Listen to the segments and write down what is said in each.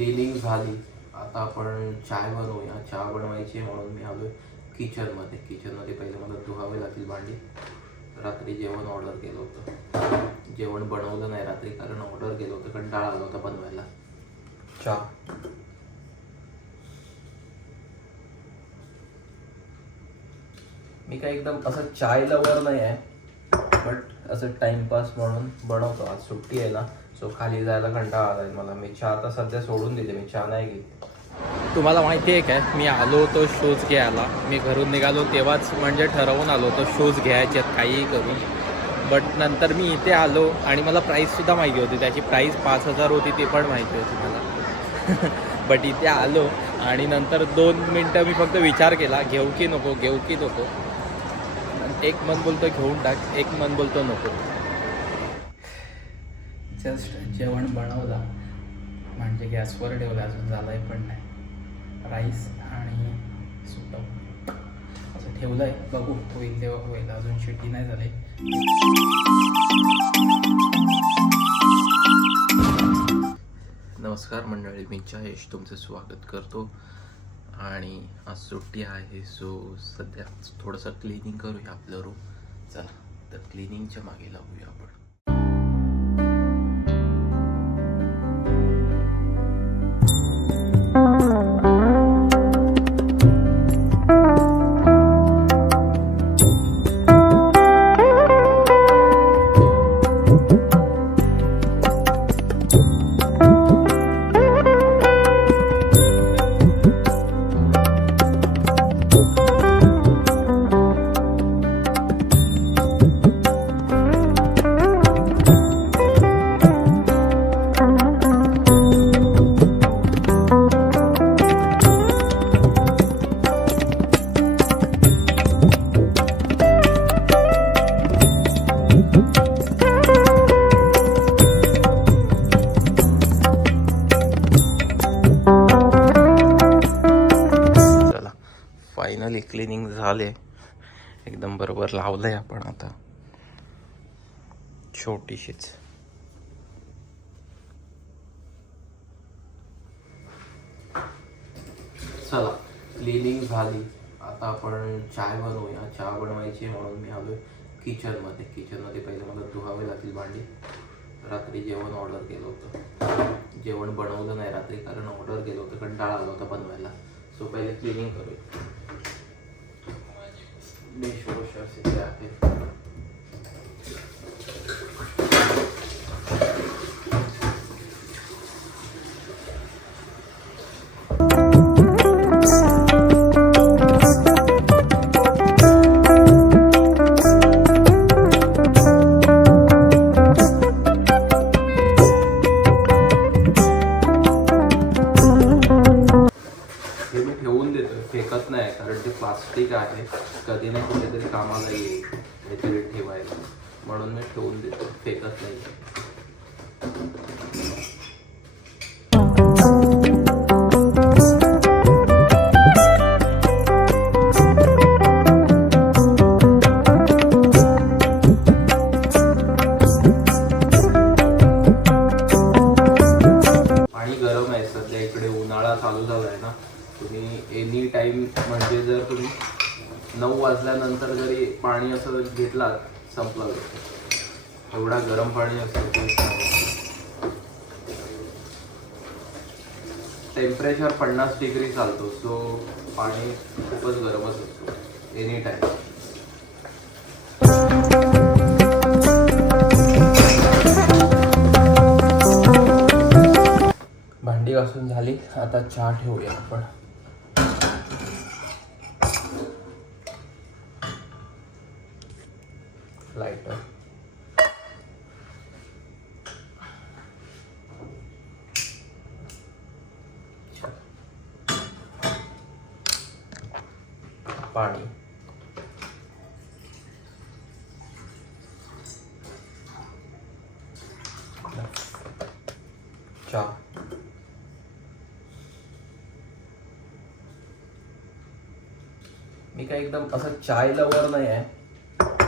Cleaning झाली. आता आपण चाय बनवूया. चहा बनवायची आहे म्हणून मी आलो किचनमध्ये. किचनमध्ये पहिले मला धुवावे लागतील भांडी. रात्री जेवण ऑर्डर केलं होतं. जेवण बनवलं नाही रात्री कारण ऑर्डर केलं होतं. कंटाळा आला होता बनवायला. चहा. मी काय एकदम असं चाय लवर नाही आहे. बट असं टाइमपास म्हणून बनवतो. आज सुट्टी आहे ना. सो खाली जायला कंटाळा आलाय मला. मी चहा आता सध्या सोडून दिले मी चहा नाही घेत तुम्हाला माहिती आहे काय? मी आलो होतो शूज घ्यायला. मी घरून निघालो तेव्हाच म्हणजे ठरवून आलो होतो शूज घ्यायचे आहेत काहीही करून. बट नंतर मी इथे आलो आणि मला प्राईससुद्धा माहिती होती. त्याची प्राईस पाच हजार होती ती पण माहिती होती मला. बट इथे आलो आणि नंतर दोन मिनटं मी फक्त विचार केला घेऊ की नको घेऊ की नको. एक मन बोलतो घेऊन टाक. एक मन बोलतो नको. जस्ट जेवण बनवलं. म्हणजे गॅसवर ठेवलं अजून झालं आहे पण नाही. राईस आणि सुटं असं ठेवलं आहे बघू होईल तेव्हा होईल. अजून शिट्टी नाही झाली. नमस्कार मंडळी मी जयेश तुमचं स्वागत करतो. आणि आज सुट्टी आहे सो सध्या थोडंसं क्लिनिंग करूया आपलं रूम चला तर क्लिनिंगच्या मागे लागूया आपण. फायनली क्लिनिंग झाले. एकदम बरोबर लावलंय आपण आता. छोटीशीच. चला क्लिनिंग झाली. आता आपण चाय बनवूया. चहा बनवायची आहे म्हणून मी आलोय किचनमध्ये किचनमध्ये पहिले मला धुवावे लागतील भांडी. रात्री जेवण ऑर्डर केलं होतं. जेवण बनवलं नाही रात्री कारण ऑर्डर केलं होतं कंटाळा आला होता बनवायला. सो पहिले क्लिनिंग करूया. डिशवॉशर्स इथे आहे हे मी ठेवून देतो फेकत नाही कारण ते प्लास्टिक आहे. कधी ना कुठेतरी कामाला येईल काहीतरी ठेवायला. म्हणून मी ठेवून देतो फेकत नाही. संपला संपलं एवढा गरम पाणी असतो टेम्परेचर पन्नास डिग्री चालतो सो पाणी खूपच गरमच असतो एनी टाईम भांडी घासून झाली आता चहा ठेवूया आपण. पाणी. चहा. मी काय एकदम असं चाय लवर नाही आहे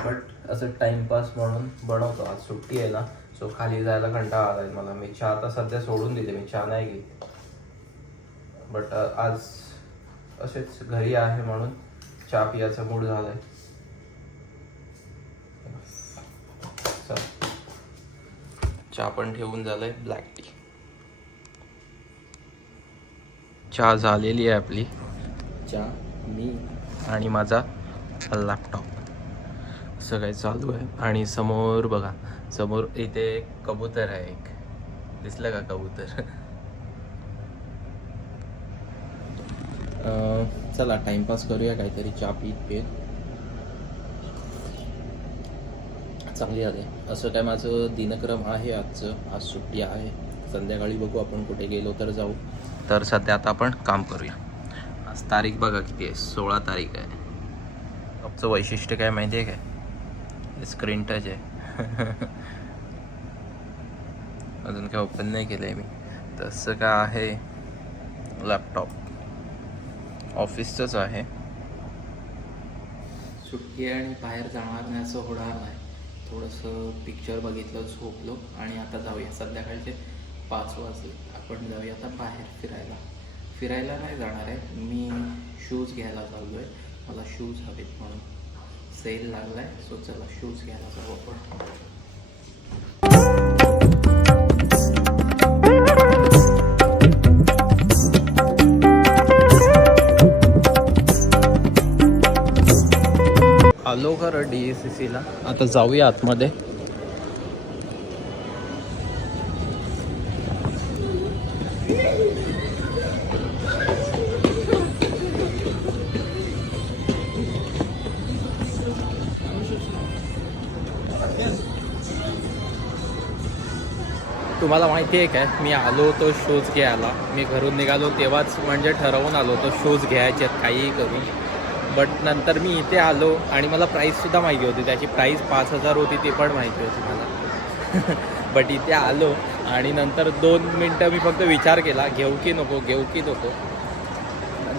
बट असं टाइमपास म्हणून बनवतो. आज सुट्टी आहे ना सो खाली जायला कंटाळा आहे मला. मी चहा आता सध्या सोडून दिले मी चहा नाही घेत. बट आज असेच घरी आहे म्हणून चहा पियाचा मूड झालाय. चहा पण ठेवून झालाय ब्लॅक टी चहा झालेली आहे आपली. चहा मी. आणि माझा लॅपटॉप असं काही चालू आहे. आणि समोर बघा समोर इथे कबूतर आहे एक. दिसलं का कबूतर? चला टाइमपास करूया काहीतरी चहा पीत पीत. चांगली आले असं काय माझं दिनक्रम आहे आजचं. आज सुट्टी आहे. संध्याकाळी बघू आपण कुठे गेलो तर जाऊ. तर सध्या आता आपण काम करूया. आज तारीख बघा किती आहे. सोळा तारीख आहे. आमचं वैशिष्ट्य काय माहिती आहे काय? स्क्रीन टच आहे. अजून काय ओपन नाही केलं आहे मी. तसं काय आहे? लॅपटॉप. ऑफिसचंच आहे. सुट्टी आहे आणि बाहेर जाणार नाही असं होणार नाही. थोडंसं पिक्चर बघितलं झोपलो आणि आता जाऊया. संध्याकाळचे पाच वाजले. आपण जाऊया आता बाहेर फिरायला. फिरायला नाही जाणार आहे. मी शूज घ्यायला चाललो आहे मला शूज हवेत म्हणून. सेल लागला आहे सो चला शूज घ्यायला जाऊ आपण. आलो खरं डी एस सी सीला आता जाऊया आतमध्ये. तुम्हाला माहिती आहे काय? मी आलो होतो शूज घ्यायला. मी घरून निघालो तेव्हाच म्हणजे ठरवून आलो होतो शूज घ्यायचे आहेत काहीही करून. बट नंतर मी इथे आलो आणि मला प्राईससुद्धा माहिती होती. त्याची प्राईस पाच हजार होती ती पण माहिती होती मला. बट इथे आलो आणि नंतर दोन मिनटं मी फक्त विचार केला घेऊ की नको घेऊ की नको.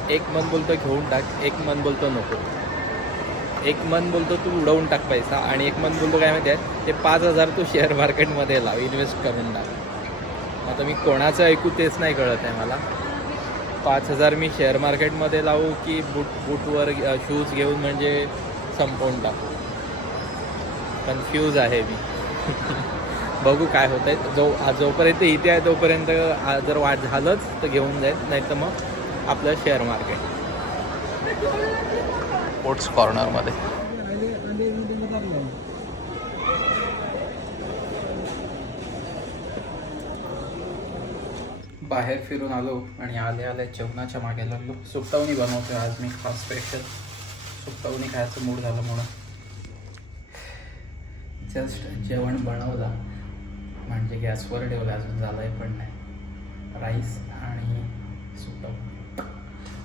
एक मन बोलतो घेऊन टाक एक मन बोलतो नको. एक मन बोलतो तू उडवून टाक पैसा आणि एक मन बोलतो काय माहिती आहे? ते पाच हजार तू शेअर मार्केटमध्ये लाव इन्व्हेस्ट करून टाक. आता मी कोणाचं ऐकू तेच नाही कळत आहे मला. पाच हजार मी शेअर मार्केटमध्ये लावू की बूट बूटवर शूज घेऊन म्हणजे संपवून टाकू. कन्फ्यूज आहे मी. बघू काय होत आहे जो जोपर्यंत इथे आहे तोपर्यंत जर वाट झालंच तर घेऊन जाईल. नाही तर मग आपलं शेअर मार्केट स्पोर्ट्स कॉर्नरमध्ये बाहेर फिरून आलो आणि आले आले जेवणाच्या मागे लागलो. सुकतावणी बनवतोय आज मी खास स्पेशल सुकतावणी खायचं मूड झालं म्हणून. जस्ट जेवण बनवलं. म्हणजे गॅसवर ठेवलं अजून झालं आहे पण नाही. राईस आणि सुकतावणी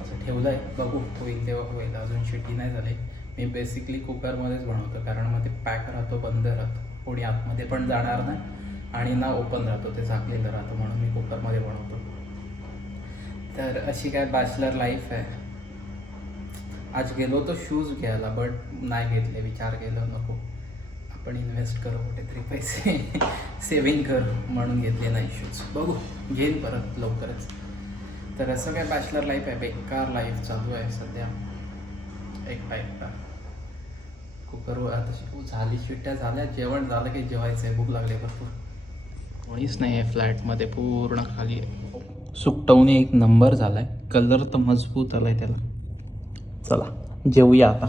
असं ठेवलं आहे बघू होईल तेव्हा होईल. अजून शिट्टी नाही झाली. मी बेसिकली कुकरमध्येच बनवतो कारण मग ते पॅक राहतो बंद राहतो. कोणी आतमध्ये पण जाणार नाही. आणि ना ओपन राहतो ते झाकलेलं राहतं म्हणून मी कुकरमध्ये बनवतो. तर अशी काय बॅचलर लाईफ आहे. आज गेलो तो शूज घ्यायला बट नाही घेतले विचार केला नको. आपण इन्व्हेस्ट करू कुठेतरी पैसे सेविंग करू म्हणून घेतले नाही शूज बघू घेईन परत लवकरच. तर असं काय बॅचलर लाईफ आहे बेकार लाईफ चालू आहे सध्या. एक एकटा कुकरवर आता झाली शिट्ट्या झाल्या जेवण झालं की जेवायचं आहे भूक लागली भरपूर. कोणीच नाही आहे फ्लॅटमध्ये पूर्ण खाली आहे. सुकटवणे एक नंबर झाला आहे कलर तर मजबूत आला आहे त्याला. चला जेवूया आता.